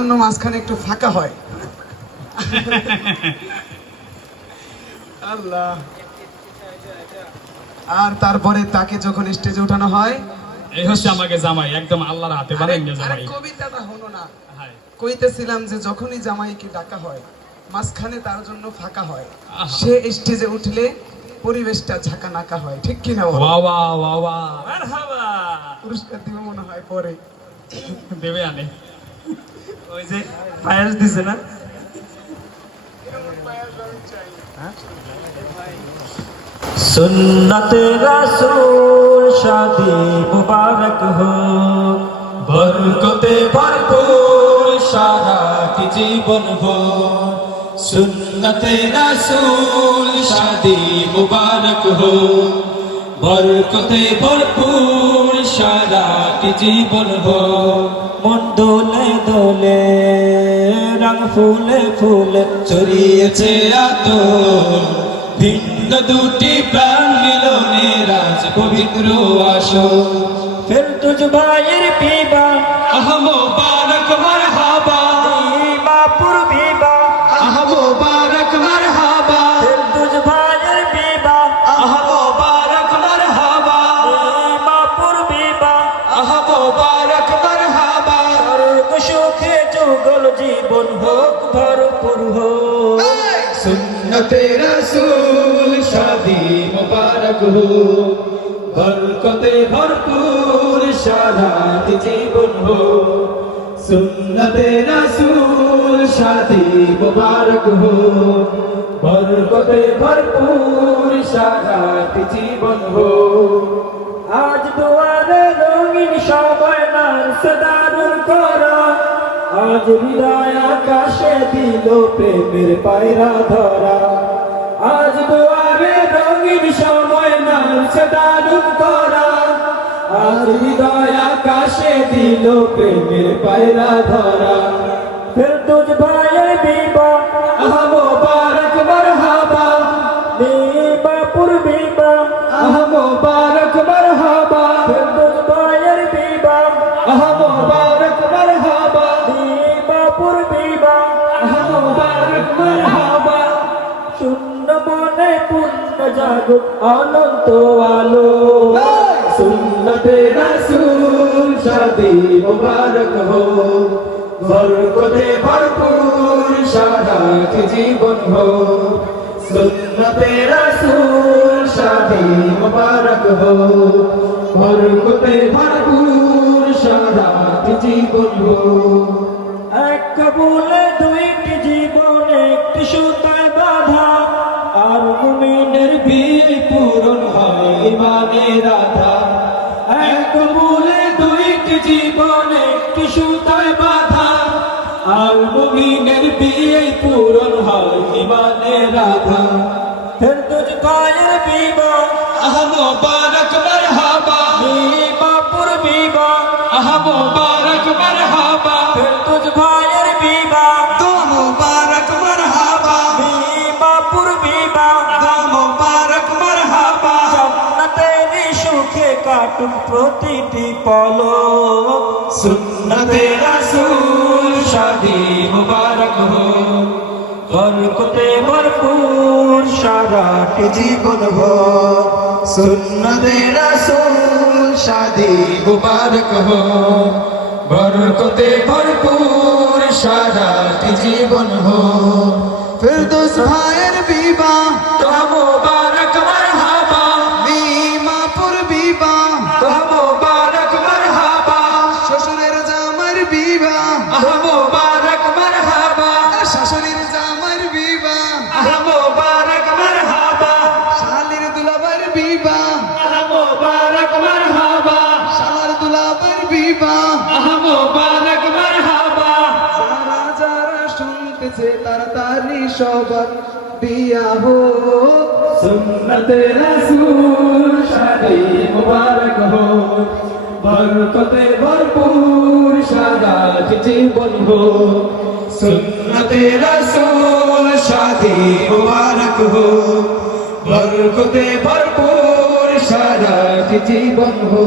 জন্য মাঝখানে একটু ফাঁকা হয়। আল্লাহ। আর তারপরে তাকে যখন স্টেজে উঠানো হয় এই হচ্ছে আমাকে জামাই একদম আল্লাহর হাতে বানাই আরে- আরে জামাই। কবিতাটা হলো না। কইতেছিলাম যে যখনই জামাইকে ডাকা হয় মাঝখানে তার জন্য ফাঁকা হয়। সে স্টেজে উঠলে পরিবেশটা ঝাঁকা নাকা হয় ঠিক কি না? ওয়া ওয়া ওয়া ওয়া। মারহাবা পুরস্কার দিবে মনে হয় পরে। দেবে আনে। ওই যে পায়াস দিছে না? সুন্নতে রাসূল শাদি মুবারক হো। বরকতে ভরপুর সারাটি জীবন হো। সুন্নতে রাসূল শাদি মুবারক হো। বরকতে ভরপুর সারাটি জীবন হো। মন দোলে দোলে রং ফুলে ফুলে ছড়িয়েছে আতর। ভিন্ন দুটি প্রাণ মিলনে রাজ পবিত্র আসো ফির তুজ ভাইয়ের পিবা আহমো বারক জীবন হোক ভরপুর হোক। সুন্নতে রসুল শাদি মুবারক হো বরকতে ভরপুর সারাত জীবন হো সুন্নতে রসুল শাদি মুবারক হো বরকতে ভরপুর সারাত জীবন হো আজ দুয়ারে রঙিন সবাই নার সদারুল করা আজ বিদায় আকাশে দিল প্রেমের পায়রা ধরা। আজ দুয়ারে রঙিন সময় নামছে দারুণ করা। আজ বিদায় আকাশে দিল প্রেমের পায়রা ধরা। ফির তুজ জাগুক অনন্ত আলো। সুন্নতে রাসূল শাদি মুবারক হো। বরকতে ভরপুর সারাট জীবন হো। সুন্নতে রাসূল শাদি মুবারক হো। বরকতে ভরপুর ইমানের আধার এক মূলে দুইটি জীবন একটি সুতায় বাধা। আর মুমিনের বিয়ে পূরণ হয় ইমানের আধার ফের তুজ কায়ের বিবা আহ মুবারক মারহাবা। বাপুর বিবা আহ মুবারক মারহাবা। ফের তুজ ভাইয়ের বিবা কাটুক প্রতিটি পলক। সুন্নতে রাসূল শাদি মুবারক হো বরকতে ভরপুর সারাটি জীবন হো সুন্নতে রাসূল শাদি মুবারক হো বরকতে ভরপুর সারাটি জীবন হো ফেরদৌস ভাইয়ের বিবাহ শুনতেছে তাড়াতাড়ি সবার বিয়া হোক। সুন্নতে রাসূল শাদি মুবারক হো বরকতে ভরপুর সাদাত জীবন হো সুন্নতে রাসূল শাদি মুবারক হো বরকতে ভরপুর সাদাত জীবন হো